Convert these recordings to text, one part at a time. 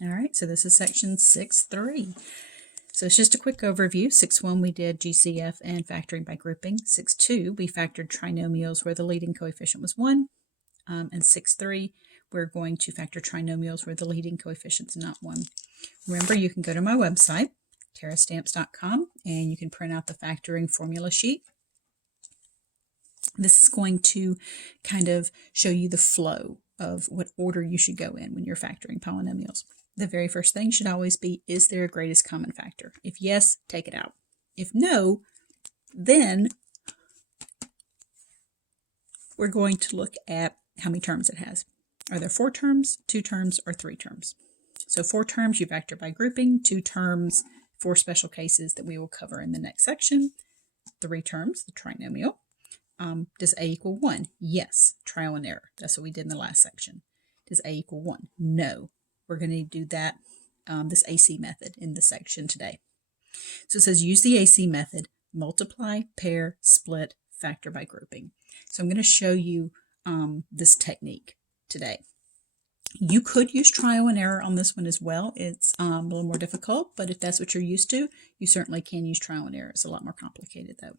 All right, so this is section 6.3. So it's just a quick overview. 6.1 we did GCF and factoring by grouping. 6.2 we factored trinomials where the leading coefficient was 1. And 6.3 we're going to factor trinomials where the leading coefficient is not 1. Remember, you can go to my website, terrastamps.com, and you can print out the factoring formula sheet. This is going to kind of show you the flow of what order you should go in when you're factoring polynomials. The very first thing should always be, is there a greatest common factor? If yes, take it out. If no, then we're going to look at how many terms it has. Are there 4 terms, 2 terms, or 3 terms? So 4 terms you factor by grouping, 2 terms, 4 special cases that we will cover in the next section, 3 terms, the trinomial. Does A equal 1? Yes. Trial and error. That's what we did in the last section. Does A equal 1? No. We're going to do that, this AC method in this section today. So it says use the AC method, multiply, pair, split, factor by grouping. So I'm going to show you this technique today. You could use trial and error on this one as well. It's a little more difficult, but if that's what you're used to, you certainly can use trial and error. It's a lot more complicated though.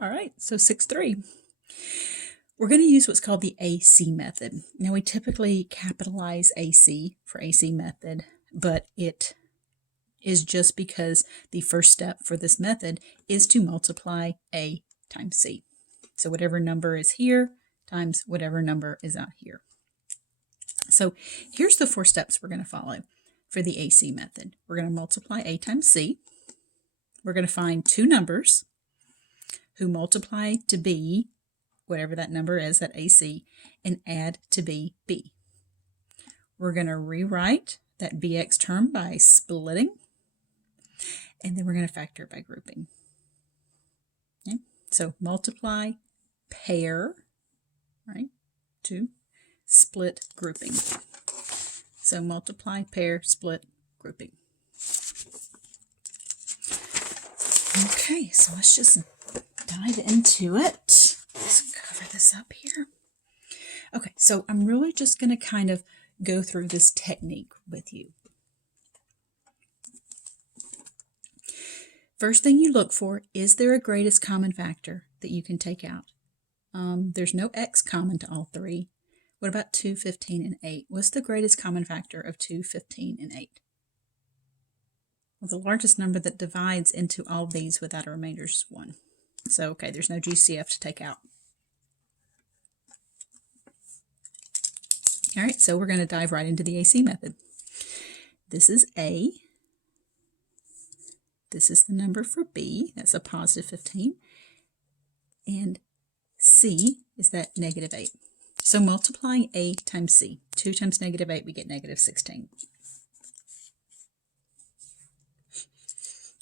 All right, so 6.3. We're going to use what's called the AC method. Now, we typically capitalize AC for AC method, but it is just because the first step for this method is to multiply A times C. So whatever number is here times whatever number is out here. So here's the 4 steps we're going to follow for the AC method. We're going to multiply A times C. We're going to find 2 numbers who multiply to be whatever that number is, that AC, and add to be B. We're going to rewrite that BX term by splitting, and then we're going to factor it by grouping. Okay? So multiply, pair, right, to split, grouping. So multiply, pair, split, grouping. Okay, so let's just dive into it. Let's cover this up here. Okay, so I'm really just going to kind of go through this technique with you. First thing you look for, is there a greatest common factor that you can take out? There's no x common to all 3. What about 2, 15, and 8? What's the greatest common factor of 2, 15, and 8? Well, the largest number that divides into all of these without a remainder is 1. So, okay, there's no GCF to take out. All right, so we're going to dive right into the AC method. This is A. This is the number for B. That's a positive 15. And C is that negative 8. So multiplying A times C. 2 times negative 8, we get negative 16.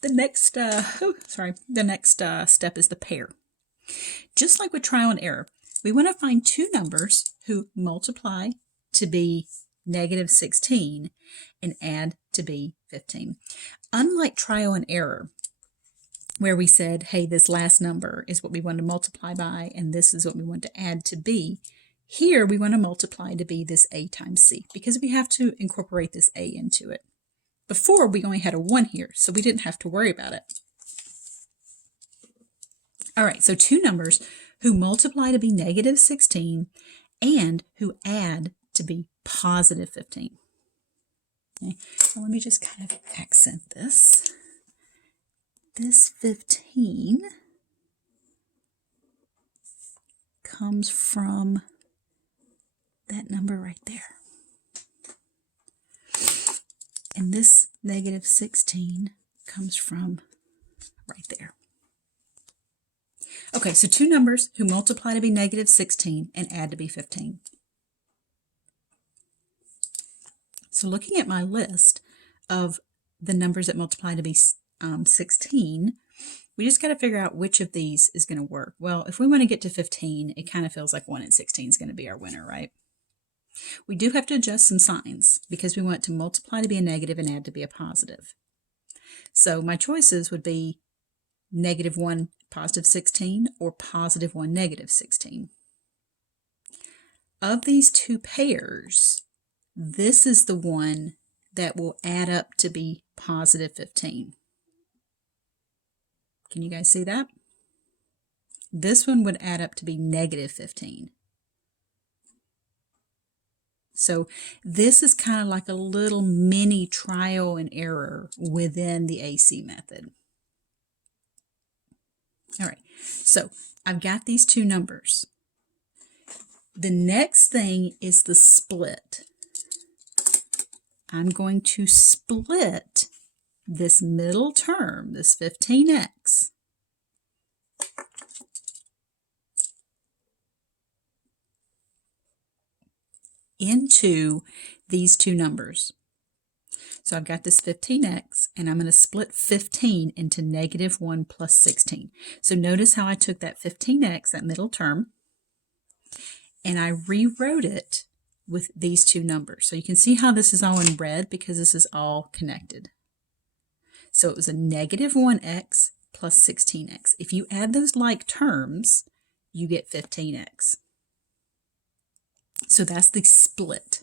The next step is the pair. Just like with trial and error, we want to find 2 numbers who multiply to be negative 16 and add to be 15. Unlike trial and error, where we said, hey, this last number is what we want to multiply by, and this is what we want to add to b, here we want to multiply to be this A times C, because we have to incorporate this A into it. Before, we only had a 1 here, so we didn't have to worry about it. All right, so 2 numbers who multiply to be negative 16 and who add to be positive 15. Okay, so let me just kind of accent this. This 15 comes from that number right there. And this negative 16 comes from right there. Okay, so 2 numbers who multiply to be negative 16 and add to be 15. So looking at my list of the numbers that multiply to be 16, we just got to figure out which of these is going to work. Well, if we want to get to 15, it kind of feels like 1 and 16 is going to be our winner, right? We do have to adjust some signs because we want to multiply to be a negative and add to be a positive. So my choices would be negative 1, positive 16, or positive 1, negative 16. of these two pairs, this is the one that will add up to be positive 15. Can you guys see that? This one would add up to be negative 15. So this is kind of like a little mini trial and error within the AC method. All right, so I've got these two numbers. The next thing is the split. I'm going to split this middle term, this 15x, into these two numbers. So I've got this 15x, and I'm going to split 15 into negative 1 plus 16. So notice how I took that 15x, that middle term, and I rewrote it with these two numbers. So you can see how this is all in red because this is all connected. So it was a negative 1x plus 16x. If you add those like terms, you get 15x. So that's the split.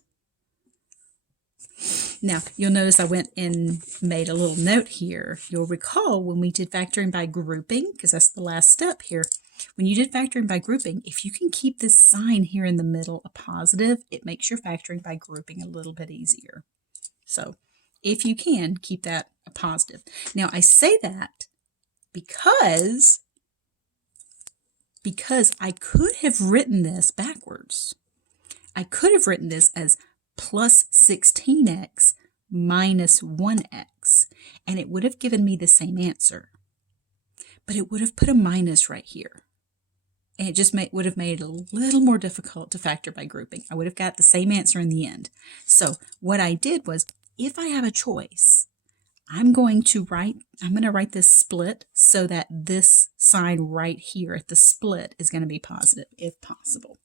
Now, you'll notice I went and made a little note here. You'll recall when we did factoring by grouping, because that's the last step here. When you did factoring by grouping, if you can keep this sign here in the middle a positive, it makes your factoring by grouping a little bit easier. So if you can, keep that a positive. Now, I say that because I could have written this backwards. I could have written this as plus 16x minus 1x, and it would have given me the same answer. But it would have put a minus right here. And it just would have made it a little more difficult to factor by grouping. I would have got the same answer in the end. So what I did was, if I have a choice, I'm going to write this split so that this sign right here at the split is going to be positive if possible.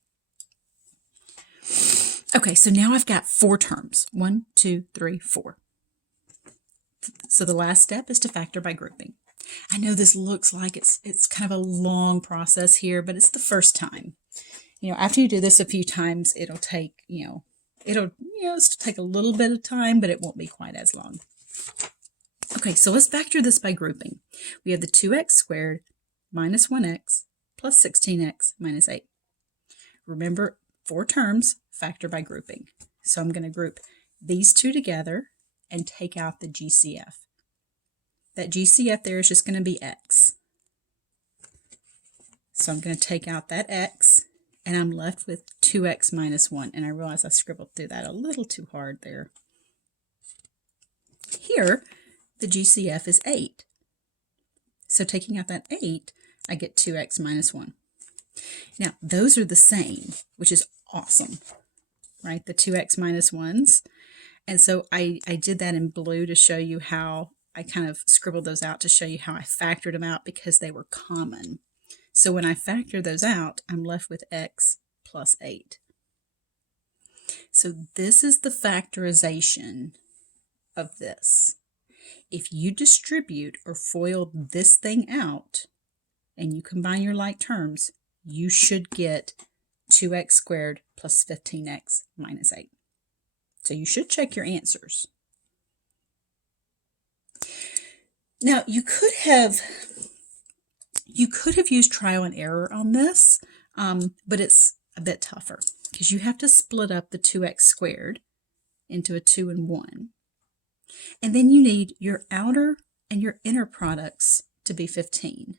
Okay, so now I've got 4 terms. 1, 2, 3, 4. So the last step is to factor by grouping. I know this looks like it's kind of a long process here, but it's the first time. After you do this a few times, it'll take, it'll take a little bit of time, but it won't be quite as long. Okay, so let's factor this by grouping. We have the 2x squared minus 1x plus 16x minus 8. Remember, 4 terms, factor by grouping. So I'm going to group these two together and take out the GCF. That GCF there is just going to be x. So I'm going to take out that x, and I'm left with 2x minus 1. And I realize I scribbled through that a little too hard there. Here, the GCF is 8. So taking out that 8, I get 2x minus 1. Now, those are the same, which is awesome, right? The 2x minus 1s. And so I did that in blue to show you how I kind of scribbled those out to show you how I factored them out because they were common. So when I factor those out, I'm left with x plus 8. So this is the factorization of this. If you distribute or FOIL this thing out and you combine your like terms, you should get 2x squared plus 15x minus 8. So you should check your answers. Now, you could have used trial and error on this, but it's a bit tougher because you have to split up the 2x squared into a 2 and 1. And then you need your outer and your inner products to be 15.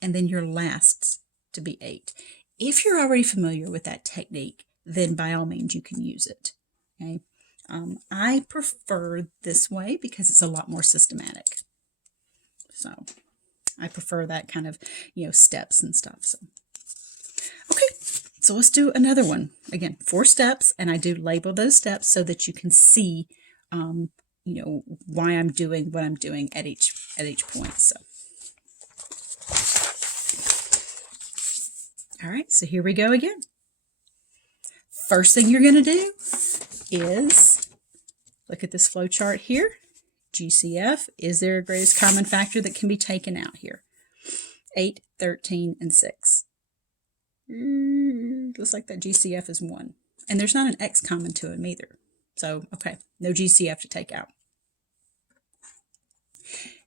And then your lasts to be 8. If you're already familiar with that technique, then by all means you can use it. Okay? I prefer this way because it's a lot more systematic. So I prefer that kind of, steps and stuff. So, okay, so let's do another one. Again, 4 steps, and I do label those steps so that you can see, why I'm doing what I'm doing at each point. So, all right, so here we go again. First thing you're going to do is look at this flow chart here. GCF, is there a greatest common factor that can be taken out here? 8, 13, and 6. Looks like that GCF is 1. And there's not an x common to them either. So, okay, no GCF to take out.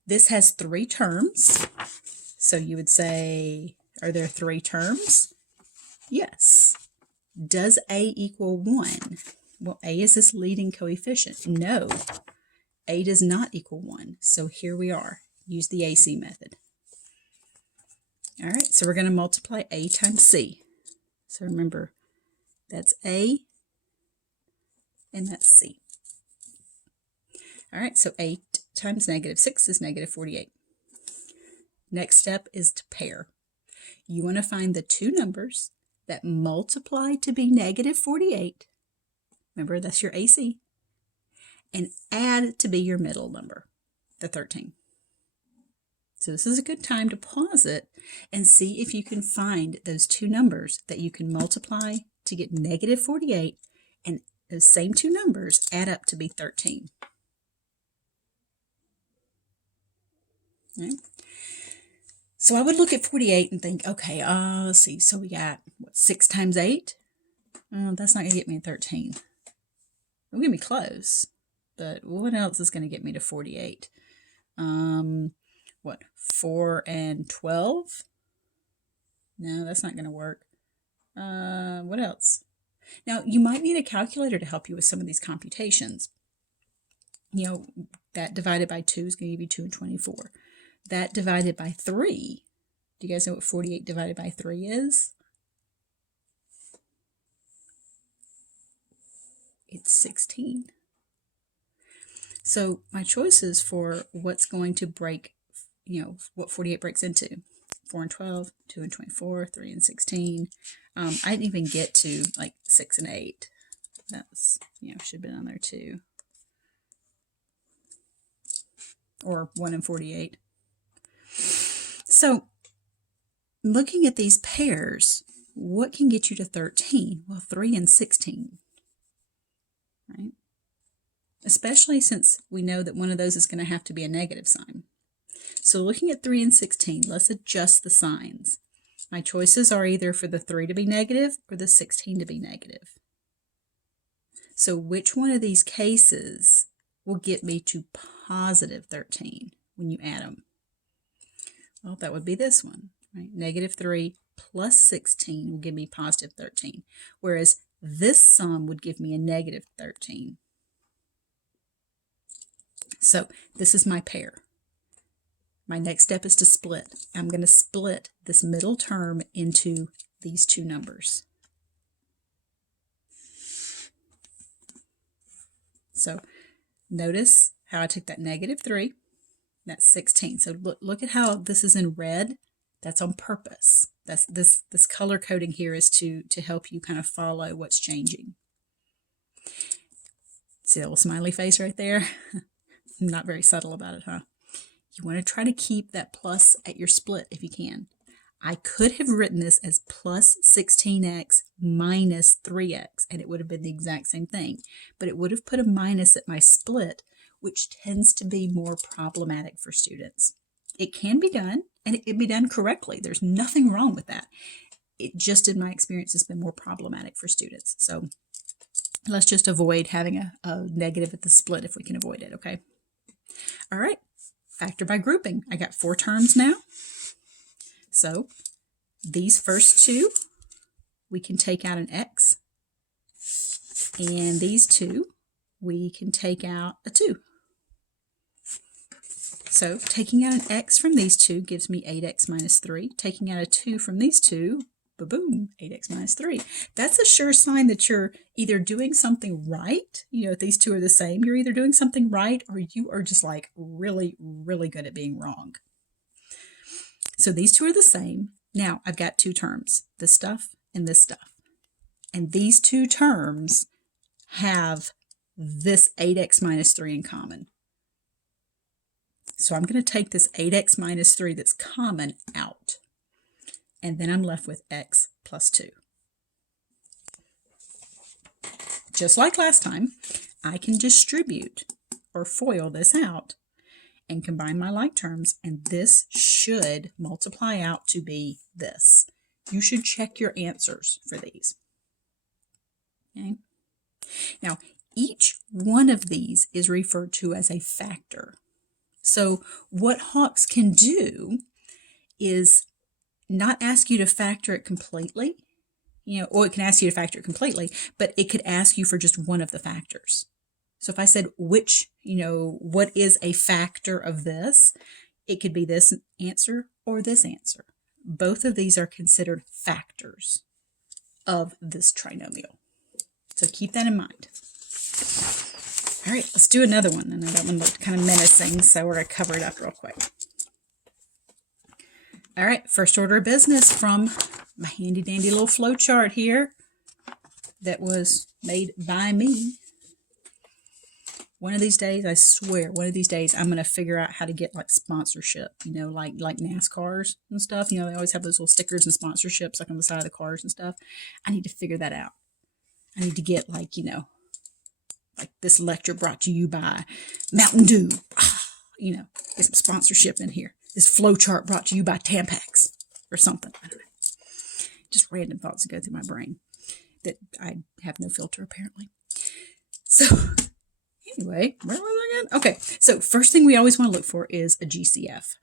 This has 3 terms. So you would say, are there 3 terms? Yes. Does A equal 1? Well, A is this leading coefficient. No, A does not equal 1. So here we are. Use the AC method. All right, so we're going to multiply A times C. So remember, that's A and that's C. All right, so 8 times -6 is -48. Next step is to pair. You want to find the 2 numbers that multiply to be -48. Remember, that's your AC. And add to be your middle number, the 13. So this is a good time to pause it and see if you can find those 2 numbers that you can multiply to get -48, and those same 2 numbers add up to be 13. Right? So I would look at 48 and think, okay, let's see. So we got, what, 6 times 8? That's not going to get me a 13. It'll get me close, but what else is going to get me to 48? What, 4 and 12? No, that's not going to work. What else? Now, you might need a calculator to help you with some of these computations. You know, that divided by 2 is going to give you 2 and 24. That divided by 3, do you guys know what 48 divided by 3 is? It's 16. So my choices for what's going to break, you know, what 48 breaks into: 4 and 12, 2 and 24, 3 and 16. I didn't even get to like 6 and 8. That's, you know, should have been on there too. Or 1 and 48. So looking at these pairs, what can get you to 13? Well, 3 and 16. Right? Especially since we know that one of those is going to have to be a negative sign. So looking at 3 and 16, let's adjust the signs. My choices are either for the 3 to be negative or the 16 to be negative. So which one of these cases will get me to positive 13 when you add them? Well, that would be this one, right? -3 plus 16 will give me positive 13, whereas this sum would give me a negative 13. So this is my pair. My next step is to split. I'm going to split this middle term into these 2 numbers. So notice how I took that -3, that's 16. So look at how this is in red. That's on purpose. That's this color coding here is to help you kind of follow what's changing. See that little smiley face right there? Not very subtle about it, huh? You want to try to keep that plus at your split if you can. I could have written this as plus 16x minus 3x, and it would have been the exact same thing. But it would have put a minus at my split, which tends to be more problematic for students. It can be done, and it can be done correctly. There's nothing wrong with that. It just, in my experience, has been more problematic for students. So let's just avoid having a negative at the split if we can avoid it, okay? All right, factor by grouping. I got 4 terms now. So these first 2, we can take out an x. And these 2, we can take out a 2. So taking out an x from these 2 gives me 8x minus 3. Taking out a 2 from these 2, boom, 8x minus 3. That's a sure sign that you're either doing something right. You know, if these 2 are the same, you're either doing something right or you are just like really, really good at being wrong. So these 2 are the same. Now I've got 2 terms, this stuff and this stuff. And these 2 terms have this 8x minus 3 in common. So I'm going to take this 8x minus 3 that's common out. And then I'm left with x plus 2. Just like last time, I can distribute or FOIL this out and combine my like terms, and this should multiply out to be this. you should check your answers for these. Okay. Now, each one of these is referred to as a factor. So what Hawks can do is not ask you to factor it completely, or it can ask you to factor it completely, but it could ask you for just one of the factors. So if I said what is a factor of this, it could be this answer or this answer. Both of these are considered factors of this trinomial. So keep that in mind. All right, let's do another one. I know that one looked kind of menacing, so we're going to cover it up real quick. All right, first order of business from my handy dandy little flow chart here that was made by me. One of these days, I swear, one of these days, I'm going to figure out how to get like sponsorship, like NASCARs and stuff. They always have those little stickers and sponsorships like on the side of the cars and stuff. I need to figure that out. I need to get like this lecture brought to you by Mountain Dew. Get some sponsorship in here. This flow chart brought to you by Tampax or something. I don't know. Just random thoughts that go through my brain that I have no filter apparently. So anyway, where was I again? Okay, so first thing we always want to look for is a GCF.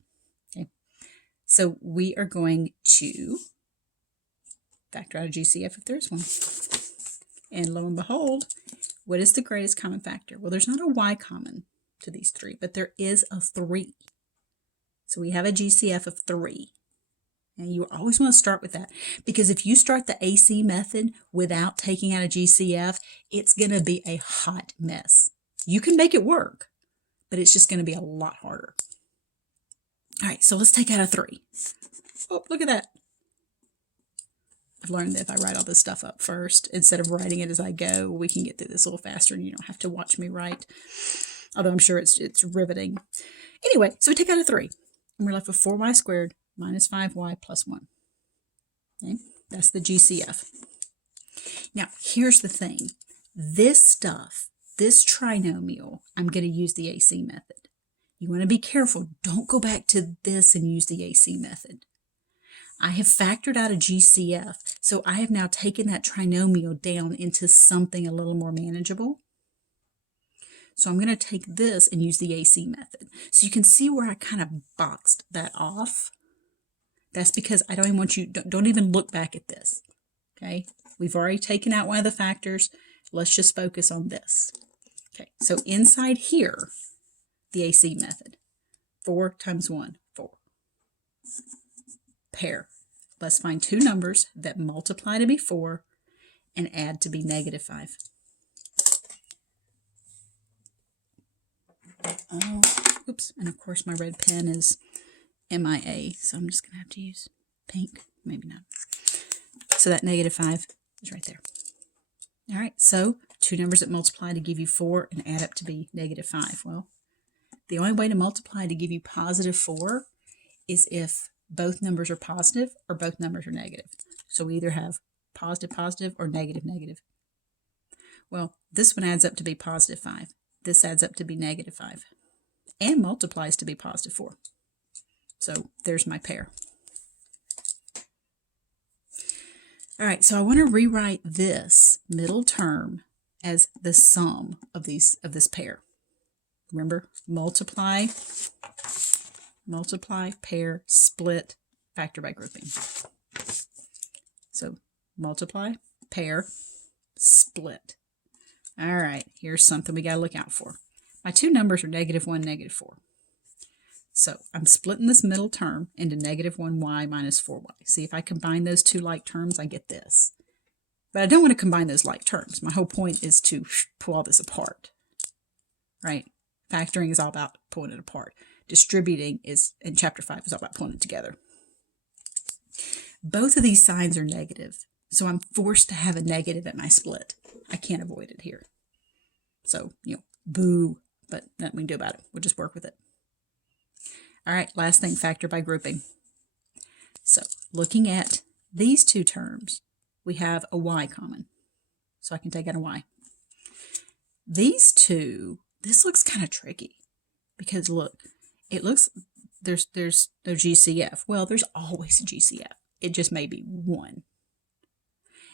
Okay, so we are going to factor out a GCF if there's one. And lo and behold, what is the greatest common factor? Well, there's not a y common to these three, but there is a 3. So we have a GCF of 3. And you always want to start with that, because if you start the AC method without taking out a GCF, it's going to be a hot mess. You can make it work, but it's just going to be a lot harder. All right, so let's take out a 3. Oh, look at that. I've learned that if I write all this stuff up first, instead of writing it as I go, we can get through this a little faster and you don't have to watch me write. Although I'm sure it's riveting. Anyway, so we take out a 3. And we're left with 4y squared minus 5y plus 1. Okay, that's the GCF. Now, here's the thing. This stuff, this trinomial, I'm going to use the AC method. You want to be careful. Don't go back to this and use the AC method. I have factored out a GCF, so I have now taken that trinomial down into something a little more manageable. So I'm going to take this and use the AC method. So you can see where I kind of boxed that off. That's because I don't even want you, don't even look back at this. Okay, we've already taken out one of the factors. Let's just focus on this. Okay, so inside here, the AC method. 4 times 1, 4. Pair. Let's find two numbers that multiply to be 4 and add to be negative 5. Oh, oops, and of course my red pen is MIA, so I'm just going to have to use pink, maybe not. So that negative 5 is right there. All right, so two numbers that multiply to give you 4 and add up to be negative 5. Well, the only way to multiply to give you positive 4 is if both numbers are positive or both numbers are negative. So we either have positive, positive, or negative, negative. Well, this one adds up to be positive 5. This adds up to be negative 5 and multiplies to be positive 4. So there's my pair. All right, so I want to rewrite this middle term as the sum of this pair. Remember, multiply, pair, split, factor by grouping. So multiply, pair, split. All right, here's something we got to look out for. My two numbers are negative 1, negative 4. So I'm splitting this middle term into negative 1y minus 4y. See, if I combine those two like terms, I get this. But I don't want to combine those like terms. My whole point is to pull all this apart, right? Factoring is all about pulling it apart. Distributing is, in chapter 5, is all about pulling it together. Both of these signs are negative, so I'm forced to have a negative at my split. I can't avoid it here. So, boo, but nothing we can do about it. We'll just work with it. All right, last thing, factor by grouping. So, looking at these two terms, we have a y common. So I can take out a y. These two, this looks kind of tricky because look, it looks, there's no GCF. Well, there's always a GCF. It just may be 1.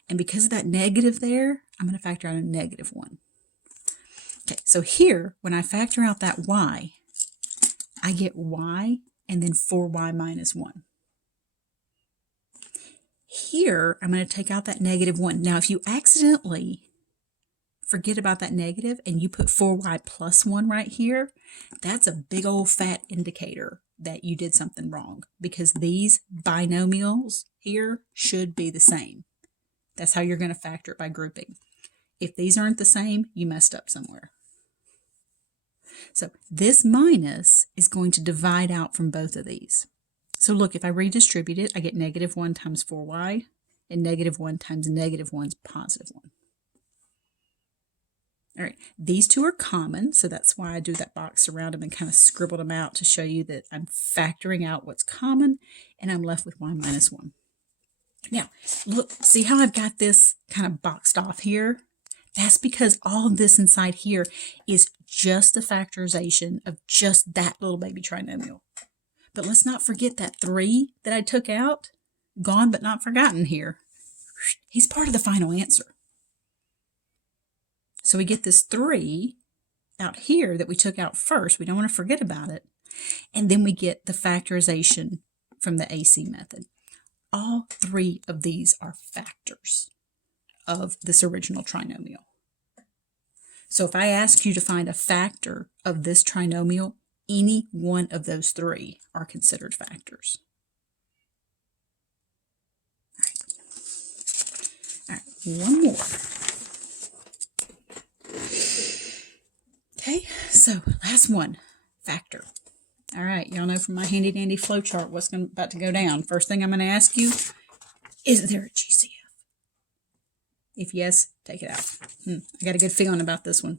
And because of that negative there, I'm going to factor out a negative 1. Okay, so here, when I factor out that y, I get y and then 4y minus 1. Here, I'm going to take out that negative 1. Now, if you accidentally forget about that negative and you put 4y plus 1 right here, that's a big old fat indicator that you did something wrong, because these binomials here should be the same. That's how you're going to factor it, by grouping. If these aren't the same, you messed up somewhere. So this minus is going to divide out from both of these. So look, if I redistribute it, I get negative 1 times 4y, and negative 1 times negative 1 is positive 1. All right, these two are common, so that's why I do that box around them and kind of scribbled them out to show you that I'm factoring out what's common, and I'm left with y minus 1. Now, look, see how I've got this kind of boxed off here? That's because all of this inside here is just the factorization of just that little baby trinomial. But let's not forget that 3 that I took out, gone but not forgotten here. He's part of the final answer. So we get this 3 out here that we took out first. We don't want to forget about it. And then we get the factorization from the AC method. All 3 of these are factors of this original trinomial. So if I ask you to find a factor of this trinomial, any one of those 3 are considered factors. All right, one more. Okay, so last one, factor. All right, y'all know from my handy dandy flowchart what's about to go down. First thing I'm going to ask you, is there a GCF? If yes, take it out. I got a good feeling about this one.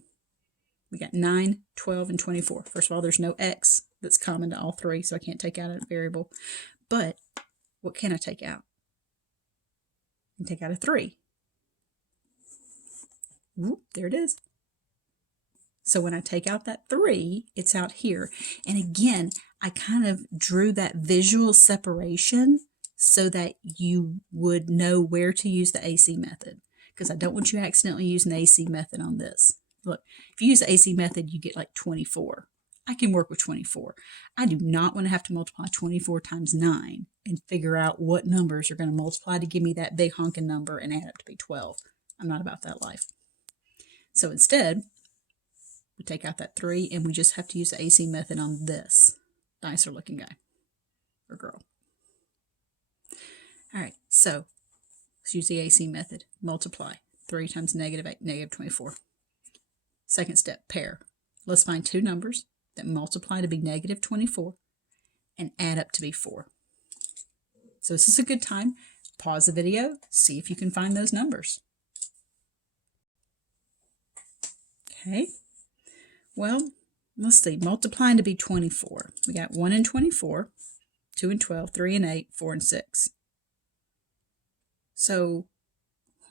We got 9, 12, and 24. First of all, there's no x that's common to all 3, so I can't take out a variable. But what can I take out? I can take out a 3. Ooh, there it is. So when I take out that 3, it's out here. And again, I kind of drew that visual separation so that you would know where to use the AC method, because I don't want you accidentally using the AC method on this. Look, if you use the AC method, you get like 24. I can work with 24. I do not want to have to multiply 24 times 9 and figure out what numbers are going to multiply to give me that big honking number and add up to be 12. I'm not about that life. So instead, we take out that 3 and we just have to use the AC method on this nicer looking guy or girl. All right, so let's use the AC method. Multiply. 3 times negative 8, negative 24. Second step, pair. Let's find 2 numbers that multiply to be negative 24 and add up to be 4. So this is a good time. Pause the video, see if you can find those numbers. Okay. Well, let's see. Multiplying to be 24. We got 1 and 24, 2 and 12, 3 and 8, 4 and 6. So,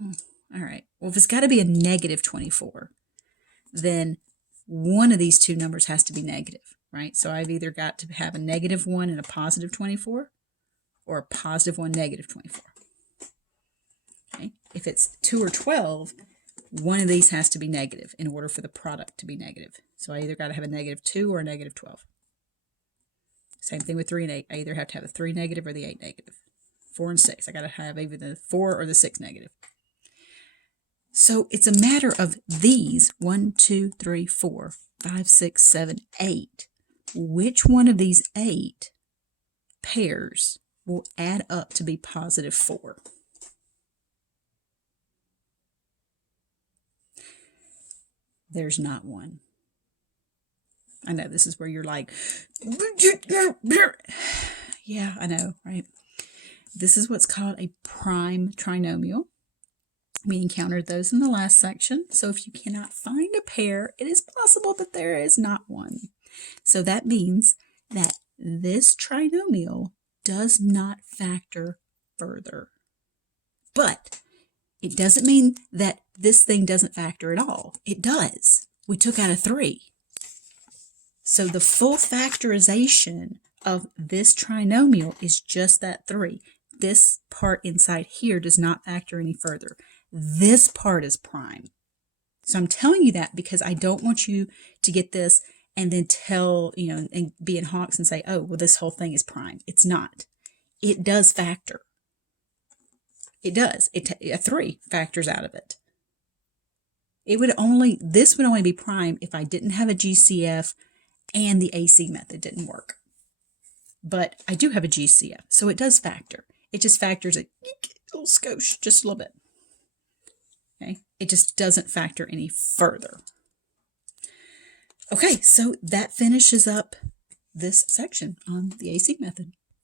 all right. Well, if it's got to be a negative 24, then one of these two numbers has to be negative, right? So I've either got to have a negative 1 and a positive 24, or a positive 1, negative 24. Okay. If it's 2 or 12, one of these has to be negative in order for the product to be negative. So I either got to have a negative 2 or a negative 12. Same thing with 3 and 8. I either have to have a 3 negative or the 8 negative. 4 and 6. I got to have either the 4 or the 6 negative. So it's a matter of these 1, 2, 3, 4, 5, 6, 7, 8. Which one of these 8 pairs will add up to be positive 4? There's not one. I know this is where you're like, yeah, I know, right? This is what's called a prime trinomial. We encountered those in the last section. So if you cannot find a pair, it is possible that there is not one. So that means that this trinomial does not factor further. But it doesn't mean that this thing doesn't factor at all. It does. We took out a 3. So the full factorization of this trinomial is just that 3. this part inside here does not factor any further. This part is prime. So I'm telling you that because I don't want you to get this and then tell, and be in Hawks and say, oh, well, this whole thing is prime. It's not. It does factor. It does. A 3 factors out of it. This would only be prime if I didn't have a GCF and the AC method didn't work. But I do have a GCF, so it does factor. It just factors a little skosh, just a little bit. Okay, it just doesn't factor any further. Okay, so that finishes up this section on the AC method.